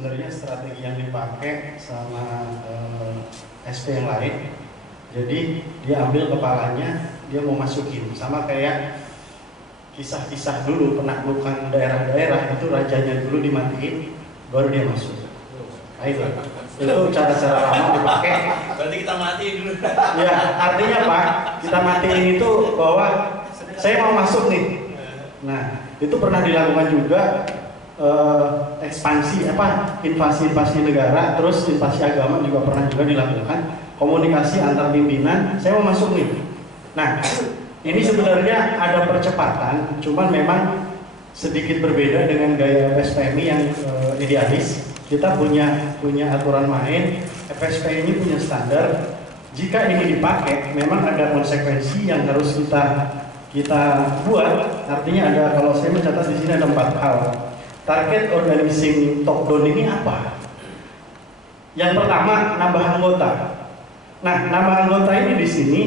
sebenarnya strategi yang dipakai sama SP yang lain. Jadi dia ambil kepalanya, dia mau masukin, sama kayak kisah-kisah dulu penaklukan daerah-daerah itu rajanya dulu dimatiin, baru dia masuk. Nah, itu cara-cara lama dipakai. Berarti kita mati dulu. Ya, artinya Pak, kita matiin itu bahwa saya mau masuk nih. Nah, itu pernah dilakukan juga ekspansi invasi negara, terus invasi agama juga pernah juga dilakukan. Komunikasi antar pimpinan, saya mau masuk nih. Nah, ini sebenarnya ada percepatan, cuman memang sedikit berbeda dengan gaya FSPMI yang idealis. Kita punya aturan main, FSPMI punya standar. Jika ini dipakai, memang ada konsekuensi yang harus kita buat. Artinya ada, kalau saya mencatat di sini ada 4 hal. Target organizing top down ini apa? Yang pertama, nambah anggota. Nah, nambah anggota ini di sini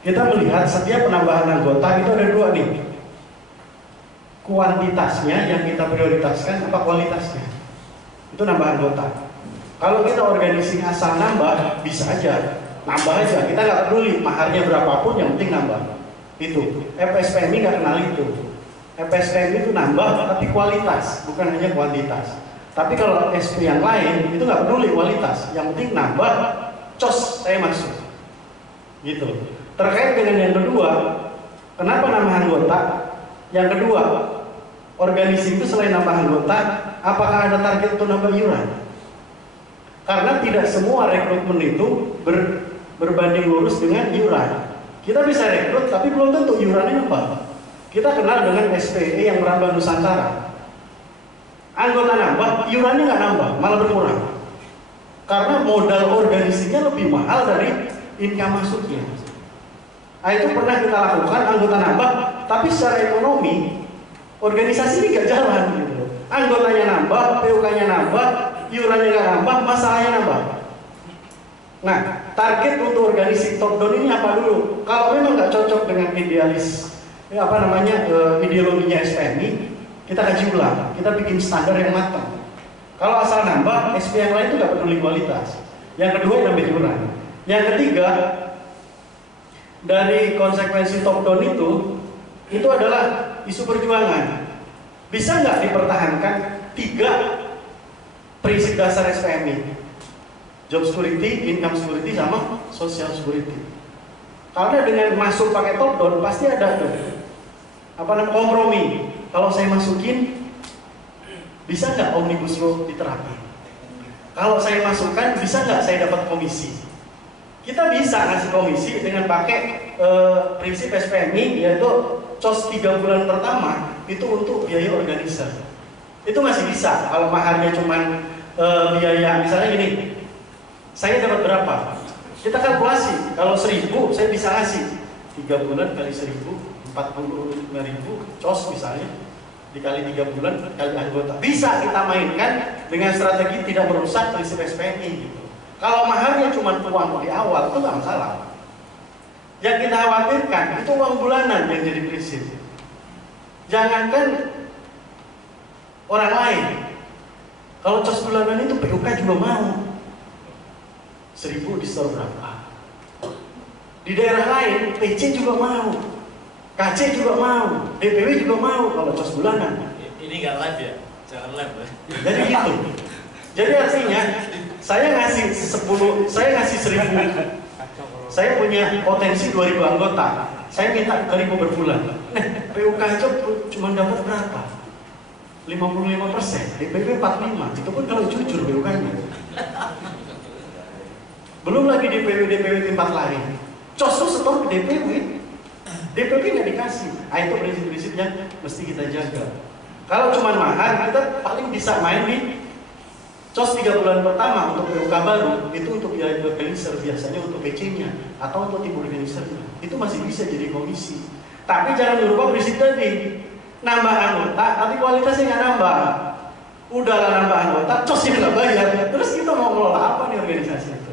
kita melihat setiap penambahan anggota itu ada 2 nih. Kuantitasnya yang kita prioritaskan apa kualitasnya? Itu nambah anggota. Kalau kita organisasi asal nambah, bisa aja. Nambah aja, kita nggak peduli maharnya berapapun, yang penting nambah. Itu, FSPMI nggak kenal itu. FSPMI itu nambah, tapi kualitas, bukan hanya kuantitas. Tapi kalau SP yang lain, itu nggak peduli kualitas. Yang penting nambah, cos saya masuk. Gitu. Terkait dengan yang kedua, kenapa nambah anggota? Yang kedua, organisasi itu selain nambah anggota, apakah ada target untuk nambah iuran? Karena tidak semua rekrutmen itu berbanding lurus dengan iuran. Kita bisa rekrut, tapi belum tentu iurannya nambah. Kita kenal dengan SPE yang merambah Nusantara. Anggota nambah, iurannya nggak nambah, malah berkurang. Karena modal organisasinya lebih mahal dari income masuknya. Nah, itu pernah kita lakukan, anggota nambah, tapi secara ekonomi organisasi ini nggak jalan gitu. Anggotanya nambah, PUK-nya nambah, iurannya nggak nambah, masalahnya nambah. Nah, target untuk organisasi top down ini apa dulu? Kalau memang nggak cocok dengan ideologinya SPMI, kita kaji ulang, kita bikin standar yang matang. Kalau asal nambah, SP yang lain itu nggak peduli kualitas. Yang kedua, nambah iuran. Yang ketiga, dari konsekuensi top down itu adalah isu perjuangan. Bisa nggak dipertahankan 3 prinsip dasar SPMI? Job security, income security, sama social security. Karena dengan masuk pakai top down pasti ada kompromi. Kalau saya masukin, bisa nggak omnibus law diterapkan? Kalau saya masukkan, bisa nggak saya dapat komisi? Kita bisa ngasih komisi dengan pakai prinsip SPMI, yaitu cos 3 bulan pertama itu untuk biaya organizer. Itu masih bisa. Kalau maharnya cuma biaya, misalnya gini, saya dapat berapa? Kita kalkulasi. Kalau 1.000 saya bisa ngasih 3 bulan kali 1.000, 45.000 cos misalnya, dikali 3 bulan kali anggota. Bisa kita mainkan dengan strategi tidak merusak prinsip SPMI gitu. Kalau maharnya cuma uang di awal itu nggak masalah. Yang kita khawatirkan itu uang bulanan yang jadi prinsip. Jangankan orang lain. Kalau cos bulanan itu PUK juga mau. 1.000 di store berapa? Di daerah lain PC juga mau, KC juga mau, DPW juga mau kalau cos bulanan. Ini nggak live ya? Jangan live ya. Jadi gitu. Jadi artinya saya ngasih 10, saya ngasih 1.000. Saya punya potensi 2.000 anggota. Saya minta 3.000 per bulan. Nah, PUK aja cuma dapat berapa? 55%, DPW 45%. Itu pun kalau jujur PUK-nya. Belum lagi DPW tempat lain. Cos itu setor ke DPW. DPW nggak dikasih. Nah, itu prinsip-prinsip yang mesti kita jaga. Kalau cuma mahar, kita paling bisa main di cos 3 bulan pertama untuk PUK baru. Itu untuk biaya organizer, biasanya untuk PC-nya atau untuk tim organizer-nya. Itu masih bisa jadi komisi. Tapi jangan lupa prinsip tadi. Nambah anggota, tapi kualitasnya nggak nambah. Udahlah nambah anggota, cosnya nggak bayar. Terus kita mau ngelola apa nih organisasi itu?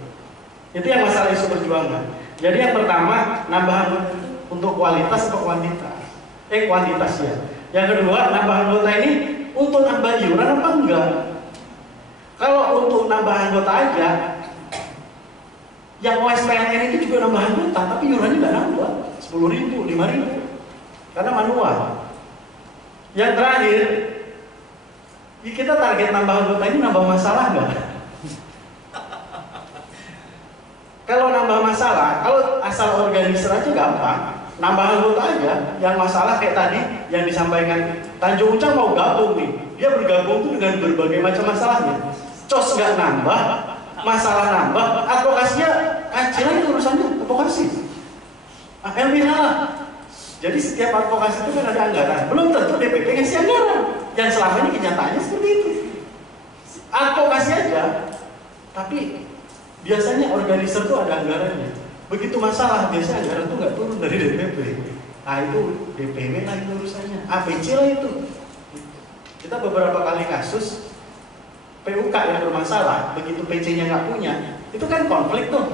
Itu yang masalah isu perjuangan. Jadi yang pertama, nambah anggota untuk kualitas atau kuantitas? Kuantitas ya. Yang kedua, nambah anggota ini untuk nambah iuran apa enggak? nambah anggota aja. Yang OSPLN itu juga nambah anggota, tapi iurannya nggak nambah, 10.000, 5.000, karena manual. Yang terakhir, kita target nambah anggota ini nambah masalah nggak? Kalau nambah masalah, kalau asal organizer aja gampang, nambah anggota aja. Yang masalah kayak tadi yang disampaikan Tanjung Ucang mau gabung nih, dia bergabung tuh dengan berbagai macam masalahnya. Cos nggak nambah, masalah nambah, advokasinya kecil aja urusannya advokasi. LBH lah. Jadi setiap advokasi itu kan ada anggaran. Belum tentu DPP ngasih anggaran. Yang selama ini kenyataannya seperti itu. Advokasi aja, tapi biasanya organizer tuh ada anggarannya. Begitu masalah, biasanya anggaran tuh nggak turun dari DPP. Nah itu DPW lah itu urusannya. APC lah itu. Kita beberapa kali kasus PUK yang bermasalah, begitu PC-nya nggak punya, itu kan konflik tuh.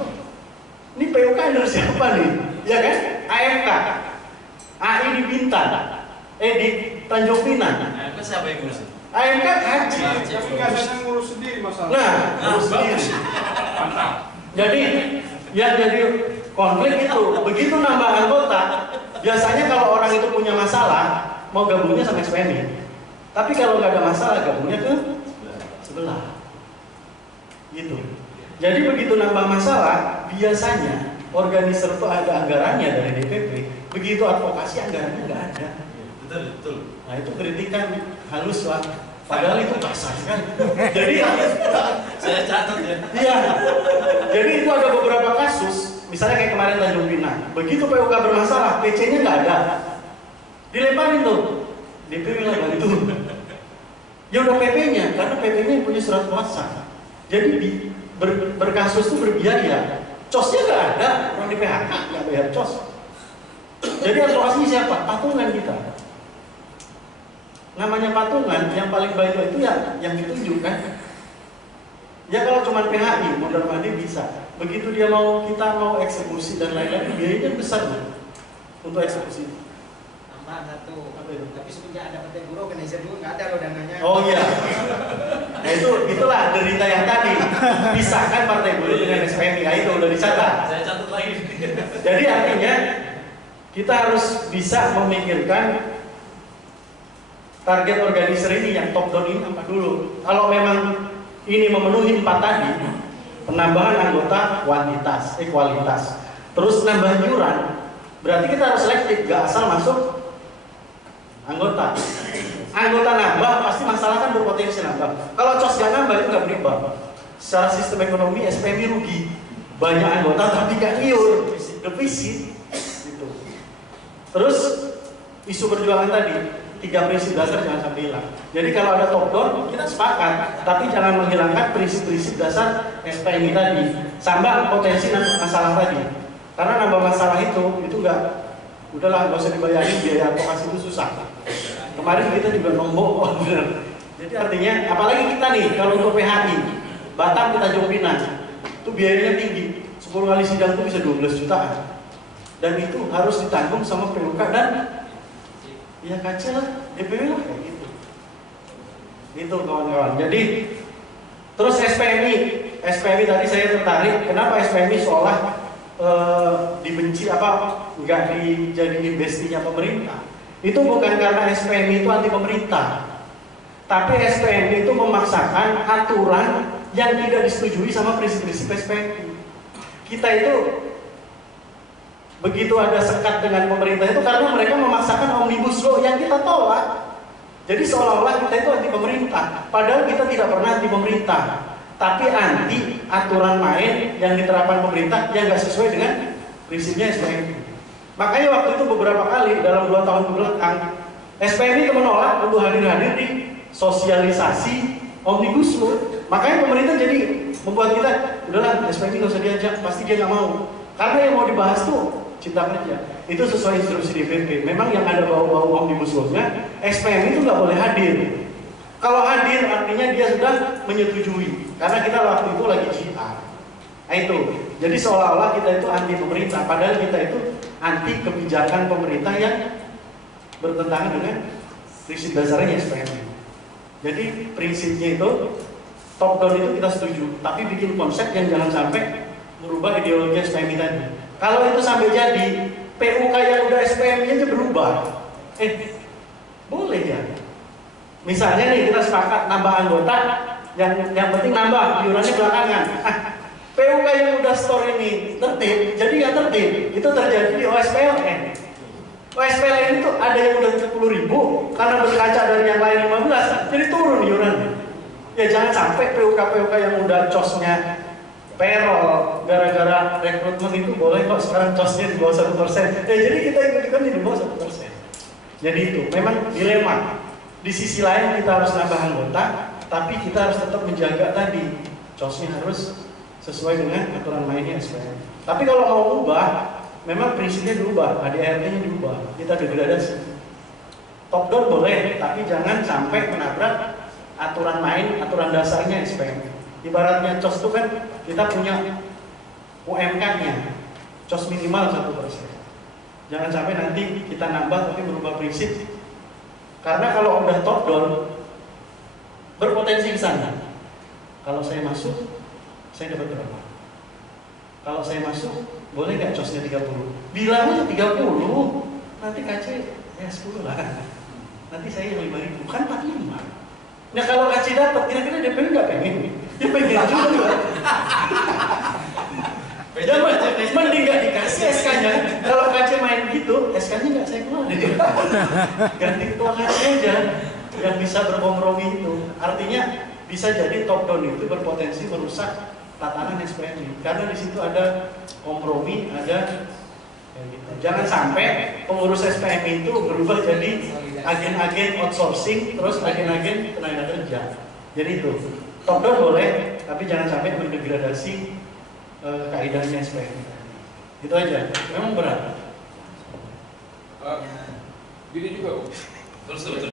Ini PUK dari siapa nih? Ya kan? AMK, AI di Bintan, di Tanjung Pinang. AMK siapa yang ngurus? AMK haji. Tapi nggak ada ngurus sendiri masalah. Nah, ngurus sendiri. Jadi, yang jadi konflik itu, begitu nambah anggota, biasanya kalau orang itu punya masalah, mau gabungnya sama SPMI. Tapi kalau nggak ada masalah, gabungnya ke sebelah. Gitu. Jadi begitu nambah masalah, biasanya organizer itu ada anggarannya dari DPP. Begitu advokasi anggarannya nggak ada. Betul, betul. Nah itu kritikan halus lah. Padahal itu kasar kan. Jadi Saya catat ya. iya. Jadi itu ada beberapa kasus. Misalnya kayak kemarin Tanjung Pinang. Begitu PUK bermasalah, PC-nya nggak ada. Dilemparin tuh. DPP lah itu. Ya udah PP-nya, karena PP-nya yang punya surat kuasa. Jadi berkasus itu berbiaya. Cosnya nggak ada, orang di PHK nggak bayar cos. Jadi advokasinya siapa? Patungan kita. Namanya patungan, yang paling baik itu ya yang ditunjuk kan. Ya kalau cuma PHI, modal mandi bisa. Begitu dia kita mau eksekusi dan lain-lain, biayanya besar tuh untuk eksekusi. Tambah satu. Apa itu? Tapi semenjak ada partai buruh, organizer juga nggak ada loh dananya. Oh iya. Nah itulah derita yang tadi. Pisahkan partai buruh dengan SPMI. Nah, itu udah dicatat. Saya catat lagi. Jadi artinya kita harus bisa memikirkan target organizer ini yang top down ini apa dulu. Kalau memang ini memenuhi 4 tadi, penambahan anggota kualitas. Terus nambah iuran, berarti kita harus selektif, gak asal masuk anggota. Anggota nambah, pasti masalah kan berpotensi nambah. Kalau cos gak nambah itu gak berubah. Secara sistem ekonomi SPMI rugi. Banyak anggota tapi gak iur, defisit. Gitu. Terus isu perjuangan tadi, 3 prinsip dasar jangan sampai hilang. Jadi kalau ada top down, kita sepakat, tapi jangan menghilangkan prinsip-prinsip dasar SPMI tadi, sama potensi masalah tadi. Karena nambah masalah itu nggak, udahlah nggak usah dibayarin, biaya advokasi itu susah. Kemarin kita juga nombok, bener. Jadi artinya, apalagi kita nih, kalau untuk PHI, Batam ke Tanjung Pinang, itu biayanya tinggi, 10 kali sidang itu bisa 12 jutaan. Dan itu harus ditanggung sama PUK dan ya kecil lah, DPW lah kayak gitu. Itu kawan-kawan. Jadi terus SPMI tadi saya tertarik. Kenapa SPMI seolah dibenci nggak dijadiin bestinya pemerintah? Itu bukan karena SPMI itu anti pemerintah, tapi SPMI itu memaksakan aturan yang tidak disetujui sama prinsip-prinsip SPMI. Kita itu begitu ada sekat dengan pemerintah itu karena mereka memaksakan omnibus law yang kita tolak. Jadi seolah-olah kita itu anti pemerintah, padahal kita tidak pernah anti pemerintah, tapi anti aturan main yang diterapkan pemerintah yang nggak sesuai dengan prinsipnya SPMI. Makanya waktu itu beberapa kali dalam 2 tahun kebelakang SPMI itu menolak untuk hadir di sosialisasi omnibus law. Makanya pemerintah jadi membuat kita udahlah SPMI nggak usah diajak, pasti dia nggak mau. Karena yang mau dibahas tuh Cipta Kerja, itu sesuai instruksi DPP. Memang yang ada bau-bau omnibus law-nya, SPMI itu nggak boleh hadir. Kalau hadir artinya dia sudah menyetujui, karena kita waktu itu lagi JR. Nah itu, jadi seolah-olah kita itu anti pemerintah, padahal kita itu anti kebijakan pemerintah yang bertentangan dengan prinsip dasarnya SPMI. Jadi prinsipnya itu top down itu kita setuju, tapi bikin konsep yang jangan sampai merubah ideologi SPMI tadi. Kalau itu sampai jadi, PUK yang udah SPMI aja berubah. Boleh ya. Misalnya nih kita sepakat nambah anggota, yang penting nambah, iurannya belakangan. PUK yang udah store ini tertib, jadi nggak tertib. Itu terjadi di OSPLN. OSPLN itu ada yang udah 10.000 karena berkaca dari yang lain 15, jadi turun iurannya. Ya jangan sampai PUK yang udah cosnya payroll gara-gara rekrutmen itu boleh kok sekarang cosnya di bawah 1%. Ya jadi kita ikut-ikutan di bawah 1%. Jadi itu memang dilema. Di sisi lain kita harus nambah anggota, tapi kita harus tetap menjaga tadi cosnya harus sesuai dengan aturan mainnya SPM. Tapi kalau mau ubah, memang prinsipnya diubah, ADRT-nya diubah, kita degradasi. Top down boleh, tapi jangan sampai menabrak aturan main, aturan dasarnya SPM. Ibaratnya COS itu kan kita punya UMK-nya, COS minimal 1%. Jangan sampai nanti kita nambah tapi berubah prinsip. Karena kalau udah top down, berpotensi ke sana. Kalau saya masuk, saya dapat berapa? Kalau saya masuk, boleh nggak COS-nya 30? Bilangnya 30, nanti KC ya 10 lah. Nanti saya yang 5.000, kan 45. Nah kalau KC dapat, kira-kira DPW nggak pengen? Dia pengen juga. Mending nggak dikasih SK-nya. Kalau KC main gitu, SK-nya nggak saya keluarin. Ganti ketua KC aja yang bisa berkompromi itu. Artinya bisa jadi top down itu berpotensi merusak tatanan SPMI. Karena di situ ada kompromi, ada gitu. Jangan sampai pengurus SPMI itu berubah jadi agen-agen outsourcing, terus agen-agen tenaga kerja. Jadi itu top down boleh, tapi jangan sampai mendegradasi kaidahnya SPMI. Itu aja. Memang berat. Gini juga, Bu. Terus